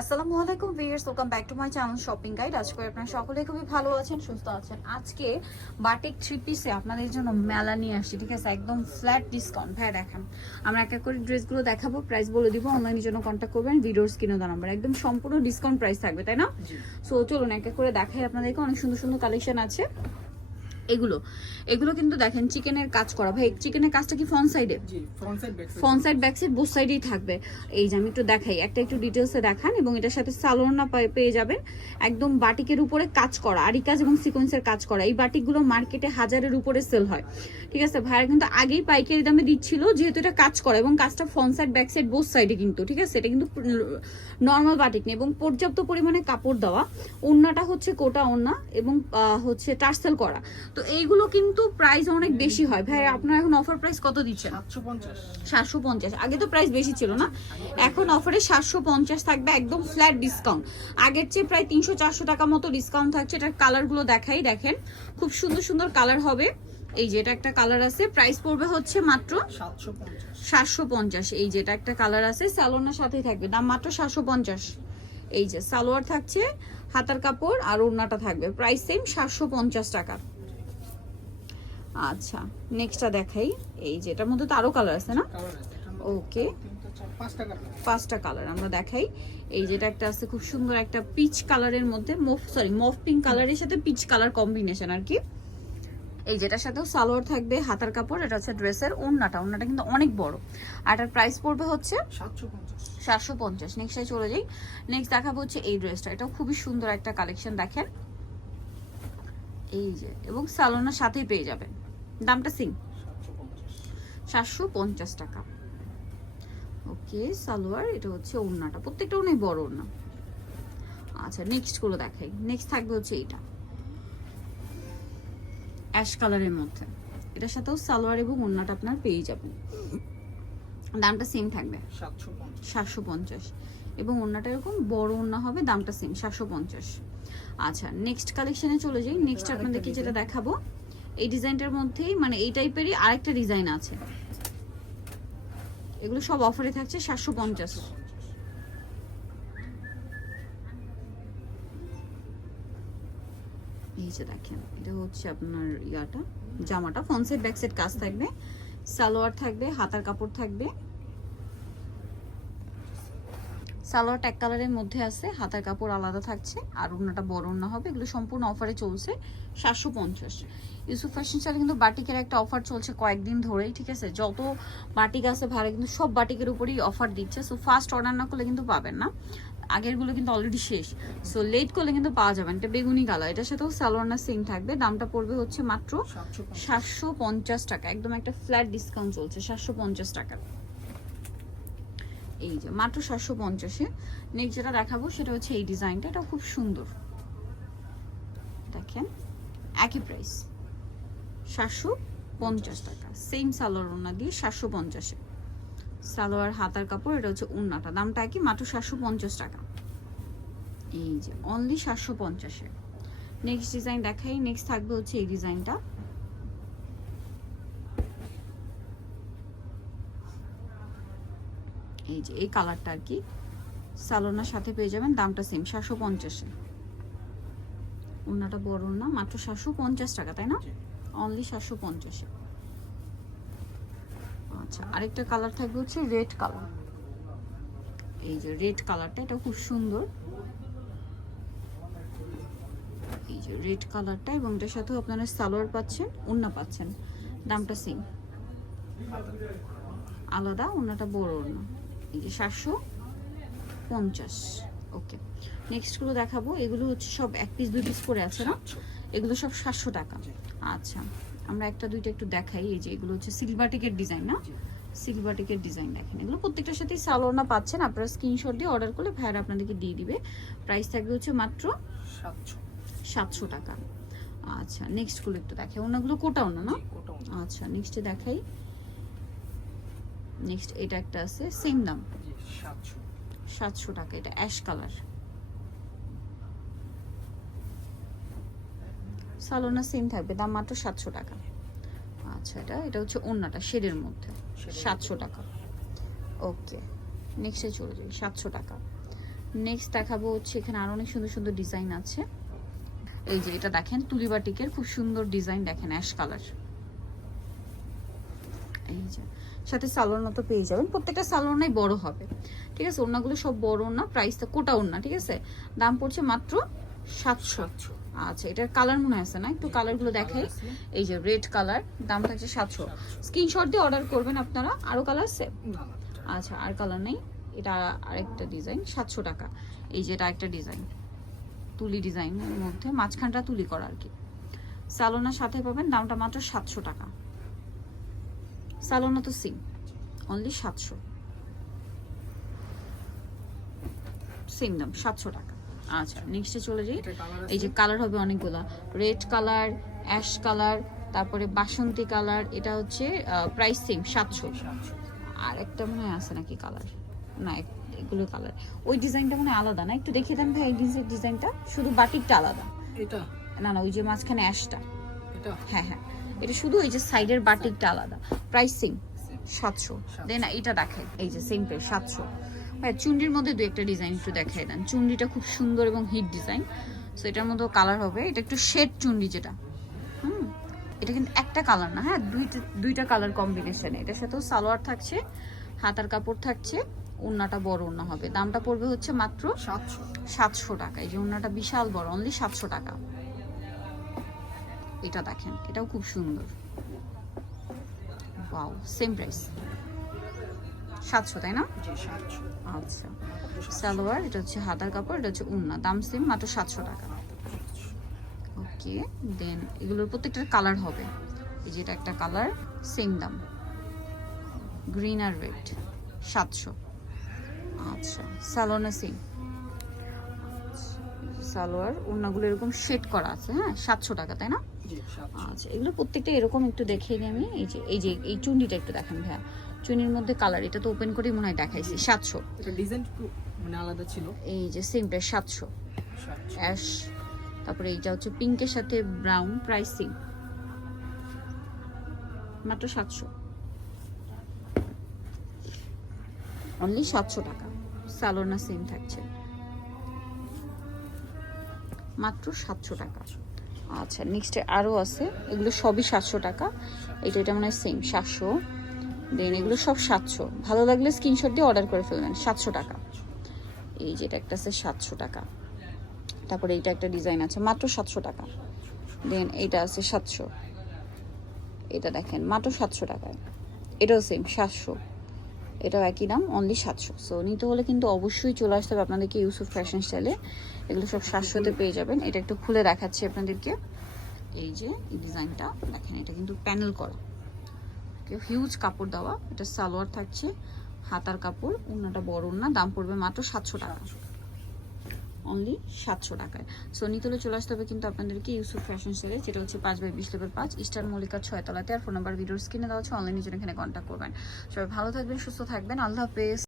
আসসালামু আলাইকুম viewers welcome back to my channel shopping guide আজকে আপনারা সকলে খুবই ভালো আছেন সুস্থ আছেন। আজকে বাটিক থ্রি পিসে আপনাদের জন্য মেলা নিয়ে আসছি ঠিক আছে? একদম ফ্ল্যাট ডিসকাউন্ট ভাই দেখান আমরা এক এক করে ড্রেসগুলো দেখাবো প্রাইস বলে দিব অনলাইনের জন্য কন্ট্যাক্ট করবেন ভিডিওর স্ক্রিনে দেওয়া নাম্বার একদম সম্পূর্ণ ডিসকাউন্ট প্রাইস থাকবে তাই না? সো চলুন এক এক করে দেখাই আপনাদেরকে অনেক সুন্দর সুন্দর কালেকশন আছে। এগুলো। এগুলো কিন্তু দেখেন চিকেনের কাজ করা। ভাই চিকেনের কাজটা কি ফ্রন্ট সাইডে front side back side front back side both সাইডেই থাকবে। এই যে আমি একটু দেখাই একটা একটু ডিটেলসে দেখান এবং এটার সাথে সালোনা পেয়ে যাবেন। একদম বাটিকের উপরে কাজ করা আরি কাজ এবং সিকোয়েন্সের কাজ করা। এই বাটিকগুলো মার্কেটে হাজারের উপরে সেল হয়। ঠিক আছে? ভাইয়া কিন্তু আগেই পাইকারি দামে দিচ্ছিল যেহেতু এটা কাজ করা এবং কাজটা front side back side both সাইডে কিন্তু। ঠিক আছে? এটা কিন্তু নর্মাল বাটিক নেই এবং পর্যাপ্ত পরিমাণে কাপড় দেওয়া। ওড়নাটা হচ্ছে কোটা ওড়না এবং হচ্ছে টার্সেল করা। তো এইগুলো কিন্তু প্রাইস অনেক বেশি হয়। ভাই আপনার এখন অফার প্রাইস কত দিচ্ছেন? সাতশো পঞ্চাশ। আগে তো প্রাইস বেশি ছিল না। এখন অফারে সাতশো পঞ্চাশ থাকবে একদম ফ্ল্যাট ডিসকাউন্ট আগের চেয়ে প্রায় তিনশো চারশো টাকা মতো ডিসকাউন্ট থাকছে। এটার কালারগুলো দেখাই দেখেন। খুব সুন্দর সুন্দর কালার হবে। এই যে এটা একটা কালার আছে। প্রাইস পড়বে হচ্ছে মাত্র সাতশো পঞ্চাশ। এই যেটা একটা কালার আছে স্যালোনার সাথেই থাকবে। দাম মাত্র সাতশো পঞ্চাশ। এই যে সালোয়ার থাকছে হাতার কাপড় আর ওড়নাটা থাকবে। প্রাইস সেম সাতশো পঞ্চাশ টাকা আচ্ছা নেক্সটটা দেখাই। এই যে এটার মধ্যে তো আরও কালার আছে না? ওকে পাঁচটা কালার আমরা দেখাই। এই যেটা একটা আছে খুব সুন্দর একটা পিচ কালারের মধ্যে মফ সরি মফ পিঙ্ক কালারের সাথে পিচ কালার কম্বিনেশন আর কি। এই যেটার সাথেও সালোয়ার থাকবে হাতার কাপড় এটা হচ্ছে ড্রেসের ওড়নাটা ওড়নাটা কিন্তু অনেক বড়। আর এটার প্রাইস পড়বে হচ্ছে সাতশো পঞ্চাশ। সাতশো পঞ্চাশ। নেক্সটে চলে যাই। নেক্সট দেখাবো হচ্ছে এই ড্রেসটা। এটাও খুবই সুন্দর একটা কালেকশন দেখেন। এই যে এবং সালোনার সাথেই পেয়ে যাবেন। দামটা সিং সাতশো পঞ্চাশ টাকা। ওকে সালোয়ার এটা হচ্ছে ওড়নাটা। প্রত্যেকটা অনেক বড় ওড়না। আচ্ছা নেক্সটগুলো দেখাই। নেক্সট থাকবে হচ্ছে এইটা। অ্যাশ কালারের মধ্যে। এটার সাথেও সালোয়ার এবং ওড়নাটা আপনার পেয়ে যাবেন। দামটা সেম থাকবে। সাতশো পঞ্চাশ। এবং ওড়নাটা এরকম বড় ওড়না হবে দামটা সেম সাতশো পঞ্চাশ। আচ্ছা নেক্সট কালেকশনে চলে যাই। নেক্সট আপনাদেরকে যেটা দেখাবো। এই ডিজাইনটার মধ্যেই মানে এই টাইপেরই আরেকটা ডিজাইন আছে। এগুলো সব অফারে থাকছে সাতশো পঞ্চাশ। দেখেন, এটা হচ্ছে আপনার ইয়াটা, জামাটা ফ্রন্ট সাইড ব্যাক সাইড কাজ থাকবে, সালোয়ার থাকবে, হাতার কাপড় থাকবে। সালোয়ার ট্যাগ কালারের মধ্যে আছে হাতার কাপড় আলাদা থাকছে আর ওড়নাটা বড় ওড়না হবে এগুলো সম্পূর্ণ অফারে চলছে সাতশো পঞ্চাশ। ইউসুফ ফ্যাশন স্টাইলে কিন্তু বাটিকের একটা অফার চলছে কয়েকদিন ধরেই ঠিক আছে? যত বাটিক আছে ভাড়া কিন্তু সব বাটিকের উপরেই অফার দিচ্ছে সো ফার্স্ট অর্ডার না করলে কিন্তু পাবেন না। আগেরগুলো কিন্তু অলরেডি শেষ সো লেট করলে কিন্তু পাওয়া যাবে এটা বেগুনি কালার এটার সাথেও সালোয়ার সেম থাকবে দামটা পড়বে হচ্ছে মাত্র সাতশো পঞ্চাশ। টাকা একদম একটা ফ্ল্যাট ডিসকাউন্ট চলছে সাতশো পঞ্চাশ টাকা এই যে, মাত্র সাতশো পঞ্চাশে। নেক্সট যেটা দেখাবো সেটা হচ্ছে এই ডিজাইনটা এটা খুব সুন্দর। দেখেন, একই প্রাইস সাতশো পঞ্চাশ টাকা। সেম সালোয়ার ওনা দিয়ে সাতশো পঞ্চাশে। সালোয়ার, হাতার কাপড়, এটা হচ্ছে উন্নাটা দামটা একই, মাত্র সাতশো পঞ্চাশ টাকা। এই যে অনলি সাতশো পঞ্চাশে। নেক্সট ডিজাইন দেখাই। নেক্সট থাকবে হচ্ছে এই ডিজাইনটা। এই যে এই কালারটা আর কি সালোনার সাথে পেয়ে যাবেন দামটা সেম সাতশো পঞ্চাশে। ওনাটা বড় না মাত্র সাতশো পঞ্চাশ টাকা তাই না? অনলি সাতশো পঞ্চাশে। আচ্ছা আরেকটা কালার থাকবে হচ্ছে রেড কালার এই যে রেড কালারটা এটা খুব সুন্দর। এই যে রেড কালারটা এবং এটার সাথেও আপনারা সালোয়ার পাচ্ছেন ওন্না পাচ্ছেন। দামটা সেম আলাদা ওনাটা বড় যে সাতশো পঞ্চাশ। ওকে নেক্সটগুলো দেখাবো। এগুলো হচ্ছে সব এক পিস দুই পিস করে আছে না? এগুলো সব সাতশো টাকা। আচ্ছা আমরা একটা দুইটা একটু দেখাই। এই যে এগুলো হচ্ছে সিলভাটিকের ডিজাইন না। সিলভাটিকের ডিজাইন দেখেন। এগুলো প্রত্যেকটার সাথেই সালোনা পাচ্ছেন। আপনারা স্ক্রিনশট দিয়ে অর্ডার করলে ভাইয়ারা আপনাদেরকে দিয়ে দিবে। প্রাইস থাকবে হচ্ছে মাত্র সাতশো। সাতশো টাকা। আচ্ছা নেক্সটগুলো একটু দেখে ওনাগুলো কোটাও না না। আচ্ছা নেক্সটে দেখাই। নেক্সট এটা একটা আছে সেম দাম। সাতশো। টাকা এটা অ্যাশ কালার সালোনা সেম থাকবে দাম মাত্র সাতশো টাকা। আচ্ছা এটা এটা হচ্ছে অন্যটা শেডের মধ্যে। সাতশো টাকা। ওকে নেক্সটে চলে যাই সাতশো টাকা। নেক্সট দেখাবো হচ্ছে এখানে আরও অনেক সুন্দর সুন্দর ডিজাইন আছে। এই যে এটা দেখেন তুলি বাটিকের খুব সুন্দর ডিজাইন দেখেন অ্যাশ কালার এই যে সাথে সালোনা তো পেয়ে যাবেন। প্রত্যেকটা সালোনাই বড় হবে। ঠিক আছে? ওড়নাগুলো সব বড় ওড়না প্রাইসটা কোটা ওড়না ঠিক আছে? দাম পড়ছে মাত্র সাতশো। আচ্ছা এটার কালার মনে আছে না? একটু কালারগুলো দেখাই। এই যে রেড কালার দাম থাকছে সাতশো। স্ক্রিনশট দিয়ে অর্ডার করবেন আপনারা। আরও কালার আছে? না না আচ্ছা আর কালার নেই। এটা আরেকটা ডিজাইন সাতশো টাকা। এই যে এটা একটা ডিজাইন তুলি ডিজাইনের মধ্যে মাঝখানটা তুলি করা আর কি। সালোনার সাথে পাবেন দামটা মাত্র সাতশো টাকা। সালোনা তো সিম অনলি সাতশো। সেম দাম সাতশো টাকা। আচ্ছা নেক্সটে চলে যাই। এই যে কালার হবে অনেকগুলা। রেড কালার অ্যাশ কালার তারপরে বাসন্তী কালার এটা হচ্ছে প্রাইস সেম সাতশো। আর একটা মনে হয় আছে নাকি কালার না এগুলো কালার ওই ডিজাইনটা মানে আলাদা। না একটু দেখিয়ে দেন ভাই এই ডিজাইনটা শুধু বাটিকটা আলাদা। এটা? না না ওই যে মাঝখানে অ্যাশটা এটা? হ্যাঁ হ্যাঁ। এটা শুধু এই যে সাইডের বাটিকটা আলাদা। প্রাইস সাতশো। দেন এটা দেখাই এই যে সেম প্রাইস সাতশো। হ্যাঁ চুন্ডির মধ্যে দু একটা ডিজাইন একটু দেখাই দেন। চুন্ডিটা খুব সুন্দর এবং হিট ডিজাইন সো এটার মধ্যে কালার হবে। এটা একটু শেড চুন্ডি যেটা। হুম? এটা কিন্তু একটা কালার না হ্যাঁ? দুইটা দুইটা কালার কম্বিনেশনে এটার সাথেও সালোয়ার থাকছে হাতার কাপড় থাকছে ওড়নাটা বড় ওড়না হবে। দামটা পড়বে হচ্ছে মাত্র সাতশো। সাতশো টাকা। এই যে ওড়নাটা বিশাল বড় অনলি সাতশো টাকা। এটা দেখেন এটাও খুব সুন্দর। ওয়াও সেম প্রাইস সাতশো তাই না? আচ্ছা। সালোয়ার এটা হচ্ছে হাতার কাপড় এটা হচ্ছে উন্না। দাম সেম মাত্র সাতশো টাকা। ওকে দেন এগুলোর প্রত্যেকটার কালার হবে। এই যে এটা একটা কালার সেম দাম। গ্রিন আর রেড সাতশো। আচ্ছা সালোয়ার সেম সালোয়ার ওড়নাগুলো এরকম শেড করা আছে হ্যাঁ? সাতশো টাকা তাই না? আচ্ছা এগুলো প্রত্যেকটা এরকম একটু দেখিয়ে দিই আমি। এই যে এই যে এই চুন্ডিটা একটু দেখেন ভাইয়া। চুনির মধ্যে কালার এটা তো ওপেন করেই মনে হয় দেখাইছি সাতশো। এটা ডিজাইন মানে আলাদা ছিল। এই যে সেম প্রাইস সাতশো। সাতশো। অ্যাশ তারপরে এইটা হচ্ছে পিঙ্কের সাথে ব্রাউন প্রাইসিং মাত্র সাতশো। অনলি সাতশো টাকা। সালোনা সেম থাকছে। মাত্র সাতশো টাকা। আচ্ছা নেক্সটে আরও আছে। এগুলো সবই সাতশো টাকা। এটা এটা মনে হয় সেম সাতশো। দেন এগুলো সব সাতশো। ভালো লাগলে স্ক্রিনশট দিয়ে অর্ডার করে ফেলবেন। সাতশো টাকা। এই যেটা একটা আছে সাতশো টাকা। তারপরে এইটা একটা ডিজাইন আছে, মাত্র সাতশো টাকা। দেন এইটা আছে সাতশো। এটা দেখেন, মাত্র সাতশো টাকায়। এটাও সেম সাতশো। এটাও একই দাম অনলি সাতশো। সো নিতে হলে কিন্তু অবশ্যই চলে আসতে হবে আপনাদেরকে ইউসুফ ফ্যাশন স্টাইলে এগুলো সব সাতশোতে পেয়ে যাবেন। এটা একটু খুলে দেখাচ্ছি আপনাদেরকে। এই যে, এই ডিজাইনটা, দেখেন, এটা কিন্তু প্যানেল করা। হিউজ কাপড় দেওয়া। এটা সালোয়ার থাকছে, হাতার কাপড় ওনাটা বড় ওনা দাম পড়বে মাত্র সাতশো টাকা। অনলি সাতশো টাকায়। সো নিতলে চলে আসতে হবে কিন্তু আপনাদেরকে ইউসুফ ফ্যাশন সেলে যেটা হচ্ছে পাঁচ বাই বিশ লেভেল পাঁচ স্টার মল্লিকার ছয়তলাতে। আর ফোন নাম্বার ভিডিওর স্ক্রিনে দেওয়া হচ্ছে অনলাইনে জন্য এখানে কন্ট্যাক্ট করবেন। সবাই ভালো থাকবেন, সুস্থ থাকবেন। আল্লাহ হাফেজ।